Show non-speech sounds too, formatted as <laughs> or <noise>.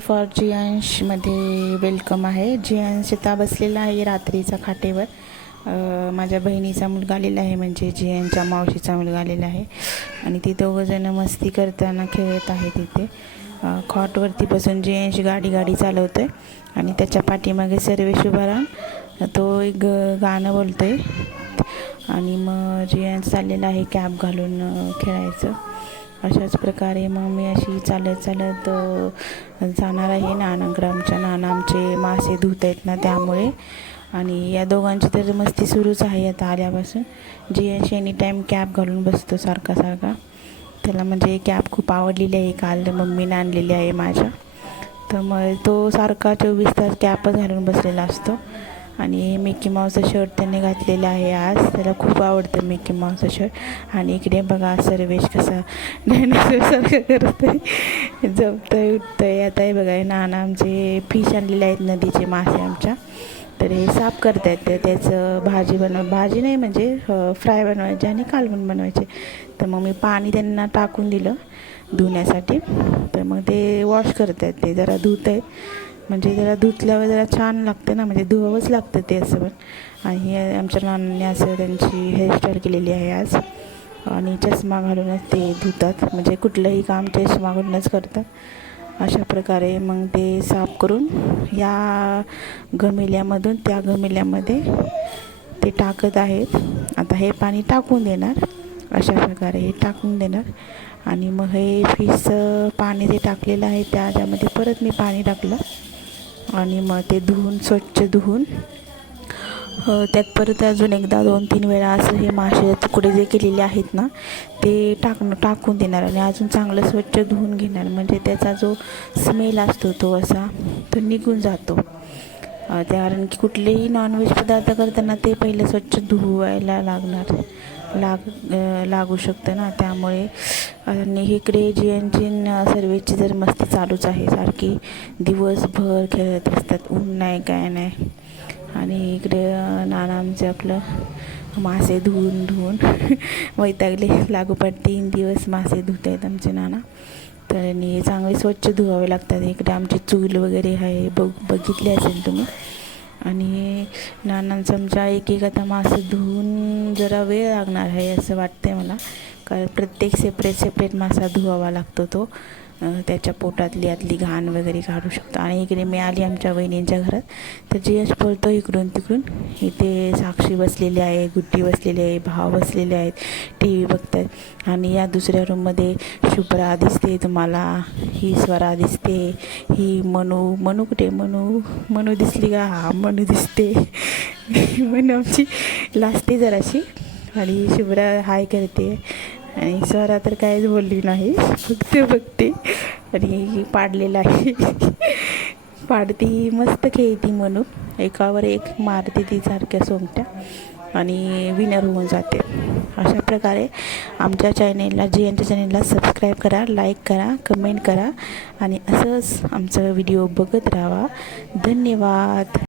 For जियांशमध्ये welcome आहे. जियांश आता बसलेला आहे रात्रीचा खाटेवर. माझ्या बहिणीचा मुलगा आलेला आहे म्हणजे जियांच्या मावशीचा मुलगा आलेला आहे. आणि ती दोघंजणं मस्ती करताना खेळत आहे तिथे खॉटवरती बसून जियांश गाडी गाडी चालवतो आहे आणि त्याच्या पाठीमागे सर्वेश उभा तो एक ग- गाणं आहे आणि मग जियांश चाललेला आहे कॅब घालून खेळायचं. अशाच प्रकारे मग मी अशी चालत चालत जाणार आहे नानाग्रामच्या नाना आमचे मासे धुत आहेत ना त्यामुळे. आणि या दोघांची तर मस्ती सुरूच आहे आता आल्यापासून. जी अशी एनी टाईम कॅब घालून बसतो सारखा सारखा. त्याला म्हणजे कॅब खूप आवडलेली आहे. काल मम्मीने आणलेली आहे माझ्या. तर मग तो सारखा चोवीस तास कॅपच घालून बसलेला असतो. आणि मिकी माऊचं शर्ट त्यांनी घातलेलं आहे आज. त्याला खूप आवडतं मिकी माऊचं शर्ट आणि इकडे बघा सर्वेश कसा डायनासोरसारखं आहे जपतंय उठतंय. आता हे बघा नाना आमचे फिश आणलेले आहेत नदीचे मासे आमच्या. तर हे साफ करतायत. ते त्याचं भाजी बनव भाजी नाही म्हणजे फ्राय बनवायचे आणि कालवण बनवायचे. तर मग मी पाणी त्यांना टाकून दिलं धुण्यासाठी. तर मग ते वॉश करत आहेत ते जरा धुत आहेत म्हणजे जरा धुतल्यावर जरा छान लागतं ना म्हणजे धुवावंच लागतं ते असं पण. आणि हे आमच्या नानांनी असं त्यांची हेअरस्टाईल केलेली आहे आज. आणि चष्मा घालूनच ते धुतात. म्हणजे कुठलंही काम चष्मा घालूनच करतात. अशा प्रकारे मग ते साफ करून या घमेल्यामधून त्या घमेल्यामध्ये ते टाकत आहेत. आता हे पाणी टाकून देणार. अशा प्रकारे हे टाकून देणार. आणि मग हे फिशचं पाणी जे टाकलेलं आहे त्याच्यामध्ये परत मी पाणी टाकलं. आणि मग ते धुवून स्वच्छ धुवून त्यात परत अजून एकदा दोन तीन वेळा असं हे मासे तुकडे जे केलेले आहेत ना ते टाकणं टाकून देणार आणि अजून चांगलं स्वच्छ धुवून घेणार. म्हणजे त्याचा जो स्मेल असतो तो असा तो निघून जातो. कारण की कुठलेही नॉनव्हेज पदार्थ करताना ते पहिलं स्वच्छ धुवायला लागणार लाग लागू शकतं ना. त्यामुळे आणि इकडे जी यांची सर्वेची जर मस्ती चालूच आहे सारखी दिवसभर खेळत असतात ऊन नाही काय नाही. आणि इकडे अ, नाना आमचे आपलं मासे धुवून धुवून <laughs> वैतागले. लागोपाठ तीन दिवस मासे धुत आहेत आमचे नाना. आणि चांगले स्वच्छ धुवावे लागतात. इकडे आमची चूल वगैरे आहे बघ बघितले असेल तुम्ही. आणि नानांचा आमच्या एक एक आता मासे धुवून जरा वेळ लागणार आहे असं वाटतंय मला. कारण प्रत्येक सेपरेट सेपरेट मासा धुवावा लागतो तो. त्याच्या पोटातली आतली घाण वगैरे काढू शकतो. आणि इकडे मी आली आमच्या वहिनींच्या घरात. तर जयश पळतो इकडून तिकडून. इथे साक्षी बसलेली आहे गुड्डी बसलेली आहे भाव बसलेले आहेत टी व्ही बघतात आणि या दुसऱ्या रूममध्ये शुभ्रा दिसते तुम्हाला ही स्वरा दिसते ही मनू मनू कुठे? मनू मनू दिसली का? हा मनू दिसते. <laughs> म्हणून आमची लाजते जराशी. आणि शुभ्रा हाय करते. आणि स्वरा तर काहीच बोलली नाही. फक्त बघते. आणि पाडलेला आहे. पाडती मस्त खेळती म्हणून. एकावर एक मारते ती सारख्या सोंगट्या. आणि विनर होऊन जाते. अशा प्रकारे आमच्या चॅनेलला जी यांच्या चॅनेलला सबस्क्राईब करा लाईक करा कमेंट करा. आणि असंच आमचा व्हिडिओ बघत राहा. धन्यवाद.